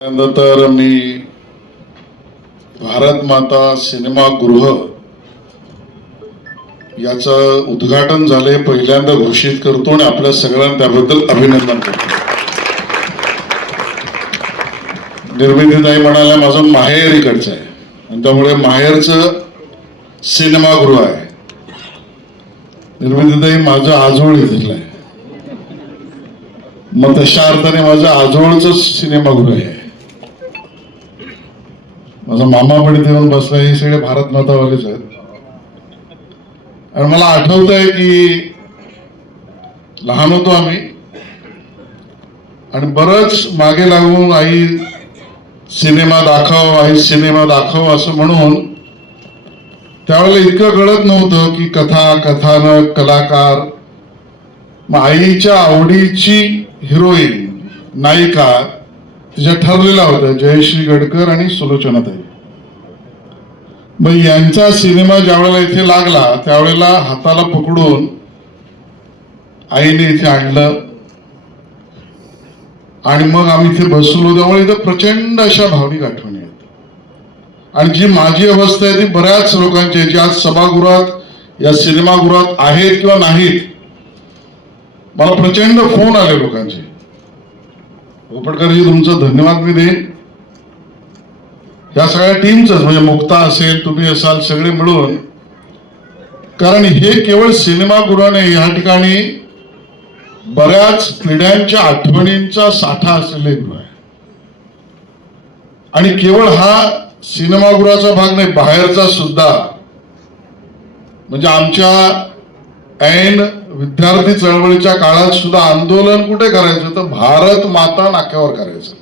तर मी भारत माता सिनेमागृह याचं उद्घाटन झाले पहिल्यांदा घोषित करतो आणि आपल्या सगळ्यांना त्याबद्दल अभिनंदन करतो. निर्मितीताई म्हणाल्या माझं माहेर इकडचं आहे आणि त्यामुळे माहेरचं सिनेमागृह आहे. निर्मितीताई माझं आजोळ इथलं आहे, मग तशा अर्थाने माझं आजोळचं सिनेमागृह आहे. माझा मामा पण इथे येऊन बसला. हे सगळे भारत मातावालेच आहेत. आणि मला आठवत आहे की लहान होतो आम्ही आणि बरंच मागे लागून आई सिनेमा दाखव, आई सिनेमा दाखव असं म्हणून त्यावेळेला इतकं कळत नव्हतं की कथा, कथानक, कलाकार. मग आईच्या आवडीची हिरोईन, नायिका तिच्या ठरलेला होता जयश्री गडकर आणि सुलोचनाताई. मग यांचा सिनेमा ज्यावेळेला इथे लागला त्यावेळेला हाताला पकडून आईने इथे आणलं आणि मग आम्ही इथे बसलो. त्यामुळे इथं प्रचंड अशा भावनिक आठवणी आहेत. आणि जी माझी अवस्था आहे ती बऱ्याच लोकांची, जी आज सभागृहात या सिनेमागृहात आहेत किंवा नाहीत, मला प्रचंड फोन आले लोकांचे. उपटकरजी तुमचं धन्यवाद मी देईन, या सगळ्या टीमच, म्हणजे मुक्ता असेल, तुम्ही असाल, सगळे मिळून. कारण हे केवळ सिनेमागृह नाही, या ठिकाणी बऱ्याच पिढ्यांच्या आठवणींचा साठा असलेले गृह आहे. आणि केवळ हा सिनेमागृहाचा भाग नाही, बाहेरचा सुद्धा. म्हणजे आमच्या ऐन विद्यार्थी चळवळीच्या काळात सुद्धा आंदोलन कुठे करायचं तर भारत माता नाक्यावर करायचं.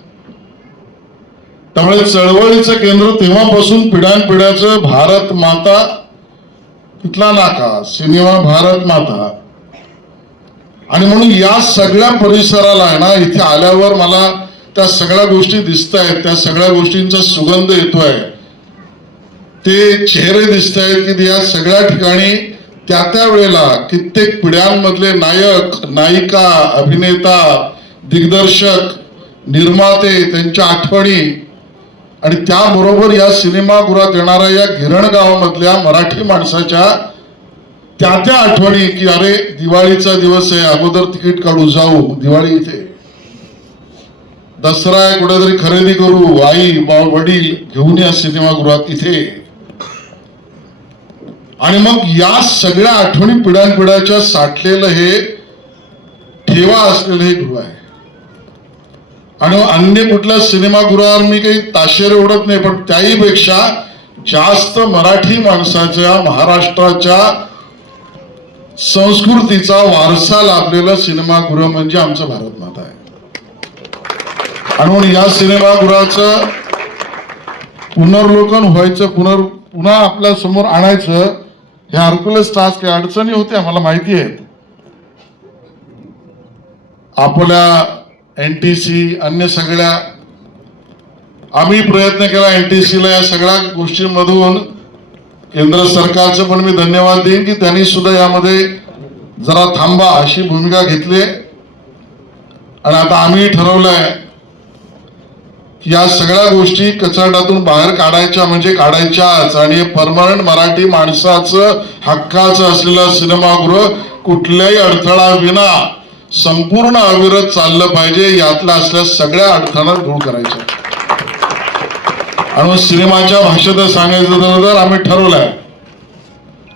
त्यामुळे चळवळीचं केंद्र तेव्हापासून पिढ्यानपिढ्याचं भारत माता, तिथला नाका, सिनेमा भारत माता. आणि म्हणून या सगळ्या परिसराला आहे ना, इथे आल्यावर मला त्या सगळ्या गोष्टी दिसत आहेत, त्या सगळ्या गोष्टींचा सुगंध येतोय, ते चेहरे दिसत आहेत की या सगळ्या ठिकाणी त्या त्या वेळेला कित्येक पिढ्यांमधले नायक, नायिका, अभिनेता, दिग्दर्शक, निर्माते, त्यांच्या आठवणी. आणि त्याबरोबर या सिनेमागृहात येणाऱ्या या गिरण गावामधल्या मराठी माणसाच्या त्या त्या आठवणी की अरे दिवाळीचा दिवस आहे, अगोदर तिकीट काढू, जाऊ दिवाळी इथे, दसरा आहे कुठेतरी खरेदी करू, आई वडील घेऊन या सिनेमागृहात इथे. आणि मग या सगळ्या आठवणी पिढ्यानपिढ्याच्या साठलेलं हे ठेवा असलेलं हे गृह आहे. आणि अन्य कुठल्या सिनेमागृहावर मी काही ताशेरे ओढत नाही, पण त्याही पेक्षा जास्त मराठी माणसाच्या, महाराष्ट्राच्या संस्कृतीचा वारसा लाभलेलं सिनेमागृह म्हणजे आमचं भारत माता आहे. आणि म्हणून या सिनेमागृहाचं पुनर्लोकन व्हायचं, पुन्हा आपल्या समोर आणायचं, हे हरकुलस टास्क आहे. अडचणी होत्या मला माहिती आहे. आपल्या एनटीसी, अन्य सगळ्या आम्ही प्रयत्न केला एनटीसीला, या सगळ्या गोष्टींमधून केंद्र सरकारचं पण मी धन्यवाद देईन की त्यांनी सुद्धा यामध्ये जरा थांबा अशी भूमिका घेतली. आणि आता आम्ही ठरवलंय की या सगळ्या गोष्टी कचाट्यातून बाहेर काढायच्या, म्हणजे काढायच्याच. आणि परमनंट मराठी माणसाचं हक्काचं असलेलं सिनेमागृह कुठल्याही अडथळा विना संपूर्ण अविरत चाललं पाहिजे. यातल्या असल्या सगळ्या अडथळ्यांना दूर करायच्या. आणि सिनेमाच्या भाषेत सांगायचं तर आम्ही ठरवलंय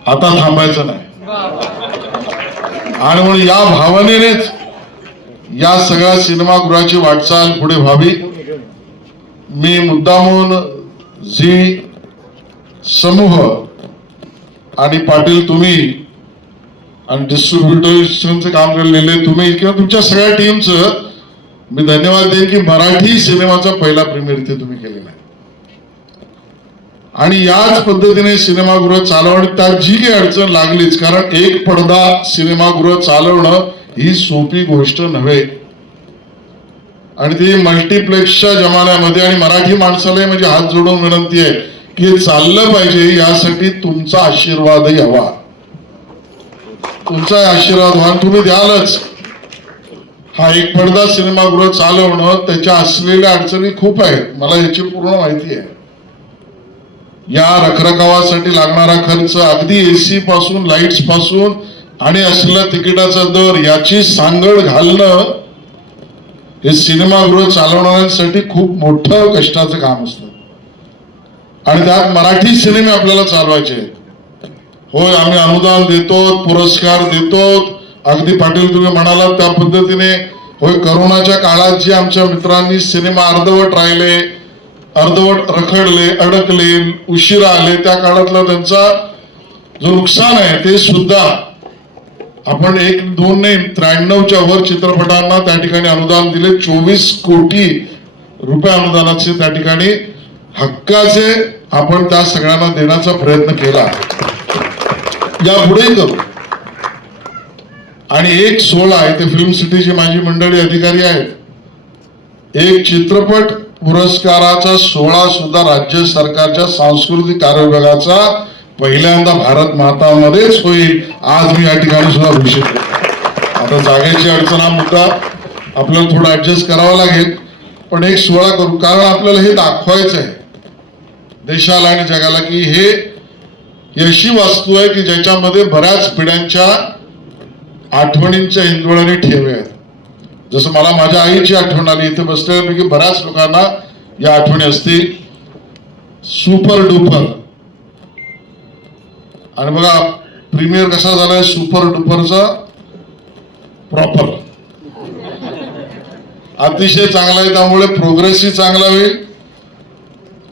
आता थांबायचं नाही. आणि म्हणून या भावनेनेच या सगळ्या सिनेमागृहाची वाटचाल पुढे व्हावी. मी मुद्दामून झी समूह आणि पाटील तुम्ही आणि डिस्ट्रीब्युटर्सचं काम केलेले तुम्ही किंवा तुमच्या सगळ्या टीमचं मी धन्यवाद देईन की मराठी सिनेमाचा पहिला प्रीमियर इथे तुम्ही केलेला आहे. आणि याच पद्धतीने सिनेमागृह चालवणं, त्यात जी काही अडचण लागलीच, कारण एक पडदा सिनेमागृह चालवणं ही सोपी गोष्ट नव्हे. आणि ती मल्टिप्लेक्सच्या जमान्यामध्ये आणि मराठी माणसाला म्हणजे हात जोडून विनंती आहे की हे चाललं पाहिजे, यासाठी तुमचा आशीर्वादही हवा. तुमचा आशीर्वाद व्हा, तुम्ही द्यालच. हा एक पडदा सिनेमागृह चालवणं त्याच्या असलेल्या अडचणी खूप आहेत, मला याची पूर्ण माहिती आहे. या रखरखावासाठी लागणारा खर्च अगदी एसी पासून, लाईट्स पासून आणि असलेला तिकिटाचा दर याची सांगड घालणं हे सिनेमागृह चालवणाऱ्यांसाठी खूप मोठं कष्टाचं काम असतं. आणि त्यात मराठी सिनेमे आपल्याला चालवायचे आहेत. होय, आम्ही अनुदान देतो, पुरस्कार देतो. अगदी पाटील तुम्ही म्हणालात त्या पद्धतीने, होय, करोनाच्या काळात जे आमच्या मित्रांनी सिनेमा अर्धवट राहिले, अर्धवट रखडले, अडकले, उशिरा आले, त्या काळातला त्यांचा जो नुकसान आहे ते सुद्धा आपण 1-2 नाही 93च्या वर चित्रपटांना त्या ठिकाणी अनुदान दिले. 24 कोटी रुपये अनुदानाचे त्या ठिकाणी हक्काचे आपण त्या सगळ्यांना देण्याचा प्रयत्न केला. यापुढे करू. आणि एक 16 इथे फिल्म सिटीची माझी मंडळी अधिकारी आहेत, एक चित्रपट पुरस्काराचा 16 सुद्धा राज्य सरकारच्या सांस्कृतिक कार्य विभागाचा पहिल्यांदा भारत मातामध्येच होईल. आज मी या ठिकाणी सुद्धा घोषित करतो. आता जागेची अडचण हा मुद्दा आपल्याला थोडा ऍडजस्ट करावा लागेल, पण एक 16 करू, कारण आपल्याला हे दाखवायचं आहे देशाला आणि जगाला की हे अशी वास्तू आहे की ज्याच्यामध्ये बऱ्याच पिढ्यांच्या आठवणींच्या हिंदोळ्याने ठेवे आहेत. जसं मला माझ्या आईची आठवण आली, इथे बसलेल्यापैकी बऱ्याच लोकांना या आठवणी असतील. Super duper. आणि बघा प्रीमियर कसा झालाय सुपर डुपरचा, प्रॉपर अतिशय चांगला आहे. त्यामुळे प्रोग्रेसही चांगला होईल.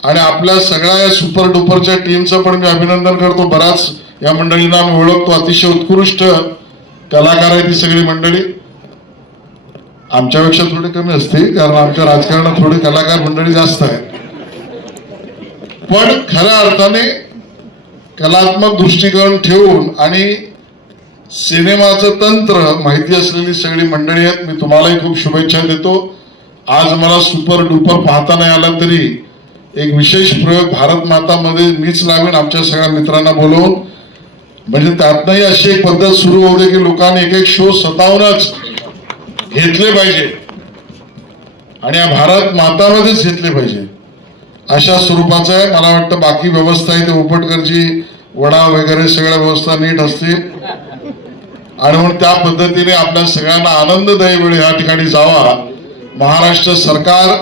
आणि आपल्या सगळ्या या सुपर डुपरच्या टीमचं पण मी अभिनंदन करतो. बऱ्याच या मंडळींना मी ओळखतो, अतिशय उत्कृष्ट कलाकार आहे ती सगळी मंडळी. आमच्यापेक्षा थोडी कमी असते, कारण आमच्या राजकारणात थोडी कलाकार मंडळी जास्त आहे. पण खऱ्या अर्थाने कलात्मक दृष्टिकोन ठेवून आणि सिनेमाचं तंत्र माहिती असलेली सगळी मंडळी आहेत. मी तुम्हालाही खूप शुभेच्छा देतो. आज मला सुपर डुपर पाहता नाही आला तरी एक विशेष प्रयोग भारत मातामध्ये मीच लावेन आमच्या सगळ्या मित्रांना बोलवून. म्हणजे त्यातनंही अशी एक पद्धत सुरू होते की लोकांनी एक शो स्वतःहूनच घेतले पाहिजे आणि या भारत मातामध्येच घेतले पाहिजे, अशा स्वरूपाचं आहे. मला वाटतं बाकी व्यवस्था आहे ते उपटकरची वडा वगैरे सगळ्या व्यवस्था नीट असतील आणि म्हणून त्या पद्धतीने आपल्या सगळ्यांना आनंददायी वेळ या ठिकाणी जावा. महाराष्ट्र सरकार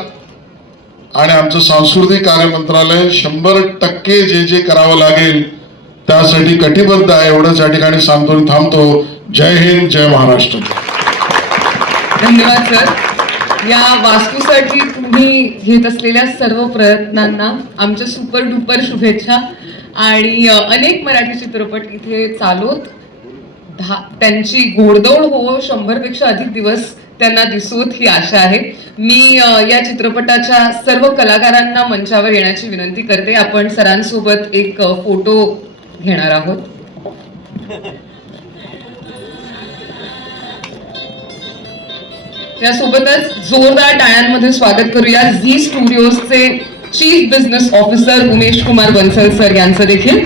आणि आमचं सांस्कृतिक कार्य मंत्रालय 100% जे करावं लागेल त्यासाठी कटिबद्ध आहे. एवढंच या ठिकाणी सांगतो आणि थांबतो. जय हिंद, जय महाराष्ट्र. धन्यवाद सर. या वास्तूसाठी तुम्ही घेत असलेल्या सर्व प्रयत्नांना आमच्या सुपर डुपर शुभेच्छा. आणि अनेक मराठी चित्रपट इथे चालवत त्यांची घोडदौड हो 100पेक्षा अधिक दिवस त्यांना दिसोत ही आशा आहे. मी या चित्रपटाच्या सर्व कलाकारांना मंचावर येण्याची विनंती करते. आपण सरांसोबत एक फोटो घेणार आहोत. त्यासोबतच जोरदार टाळ्यांमध्ये स्वागत करूया झी स्टुडिओजचे chief business officer Umesh Kumar Bansal sir यांचं देखील.